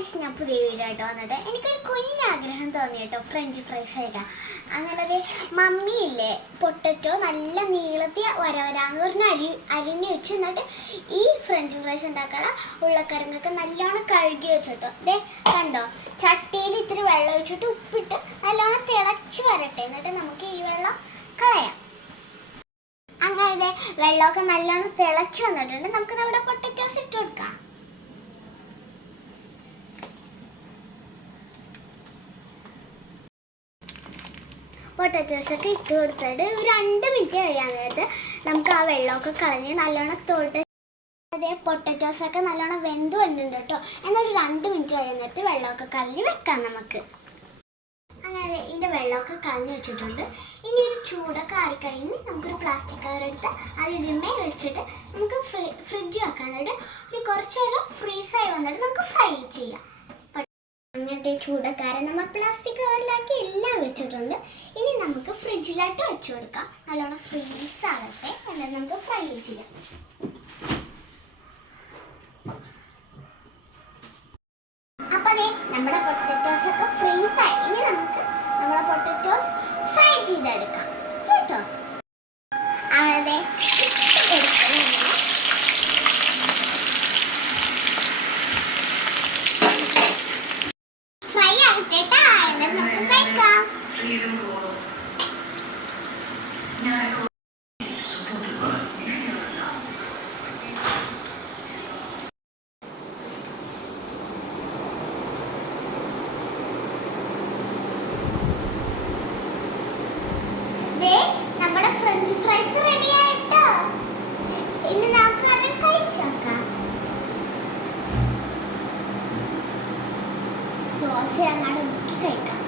Guys, ഞാൻ പുതിയ video ആയിട്ട് വന്നിട്ട് എനിക്കൊരു കുഞ്ഞാഗ്രഹം തോന്നി കേട്ടോ, ഫ്രഞ്ച് ഫ്രൈസ് കഴിക്കാൻ. അങ്ങനെ മമ്മിയില്ലേ പൊട്ടറ്റോ നല്ല നീളത്തിൽ വരാന്ന് പറഞ്ഞ് അരിഞ്ഞ് വെച്ച് എന്നിട്ട് ഈ ഫ്രഞ്ച് ഫ്രൈസ് ഉണ്ടാക്കാൻ ഉരുളക്കിഴങ്ങൊക്കെ നല്ലോണം കഴുകി വെച്ചിട്ടോ. ദേ കണ്ടോ, ചട്ടിയിൽ ഇത്തിരി വെള്ളം ഒഴിച്ചിട്ട് ഉപ്പിട്ട് നല്ലോണം തിളച്ച് വരട്ടെ, എന്നിട്ട് നമുക്ക് ഈ വെള്ളം കളയാം. അങ്ങനെ വെള്ളമൊക്കെ നല്ലോണം തിളച്ച് വന്നിട്ടുണ്ട്. നമുക്ക് നമ്മുടെ പൊട്ടറ്റോസ് ഇട്ട് കൊടുക്കാം. പൊട്ടറ്റോസൊക്കെ ഇട്ട് കൊടുത്തിട്ട് ഒരു 2 മിനിറ്റ് കഴിയാൻ നേരത്ത് നമുക്ക് ആ വെള്ളമൊക്കെ കളഞ്ഞ് നല്ലോണം തൊട്ട് പൊട്ടറ്റോസൊക്കെ നല്ലോണം വെന്ത് വന്നിട്ടുണ്ട് കേട്ടോ. എന്നൊരു 2 മിനിറ്റ് കഴിയാൻ നേരത്ത് വെള്ളമൊക്കെ കളഞ്ഞ് വെക്കാം നമുക്ക്. അങ്ങനെ ഇതിൻ്റെ വെള്ളമൊക്കെ കളഞ്ഞ് വെച്ചിട്ടുണ്ട്. ഇനി ഒരു ചൂടൊക്കെ ആറിക്കഴിഞ്ഞ് നമുക്കൊരു പ്ലാസ്റ്റിക് കവർ എടുത്ത് അത് ഇതിന്മേൽ വെച്ചിട്ട് നമുക്ക് ഫ്രിഡ്ജ് വെക്കാനായിട്ട് ഒരു കുറച്ച് നേരം ഫ്രീസായി വന്നിട്ട് നമുക്ക് ഫ്രൈ ചെയ്യാം. അങ്ങനത്തെ ചൂടക്കാരൻ നമ്മൾ പ്ലാസ്റ്റിക് കവറിലാക്കി എല്ലാം വെച്ചിട്ടുണ്ട്. ഇനി നമുക്ക് ഫ്രിഡ്ജിലായിട്ട് വെച്ച് കൊടുക്കാം. നല്ലോണം ഫ്രീസ് ആകട്ടെ, എന്നിട്ട് നമുക്ക് ഫ്രൈ ചെയ്യാം. അപ്പോൾ നമ്മുടെ പൊട്ടറ്റോസ് ഒക്കെ ഫ്രീസായി. ഇനി നമുക്ക് നമ്മുടെ പൊട്ടറ്റോസ് ഫ്രൈ ചെയ്തെടുക്കാം കേട്ടോ. അതെ, ഫ്രൈ ആകട്ടെ, എന്നിട്ട് നമുക്ക് കഴിക്കാം. നമ്മുടെ ഫ്രഞ്ച് ഫ്രൈസ് റെഡി ആയിട്ടോ. ഇനി നമുക്ക് കഴിച്ചു നോക്കാം. സോസ് അങ്ങോട്ട് മുക്കി കഴിക്കാം.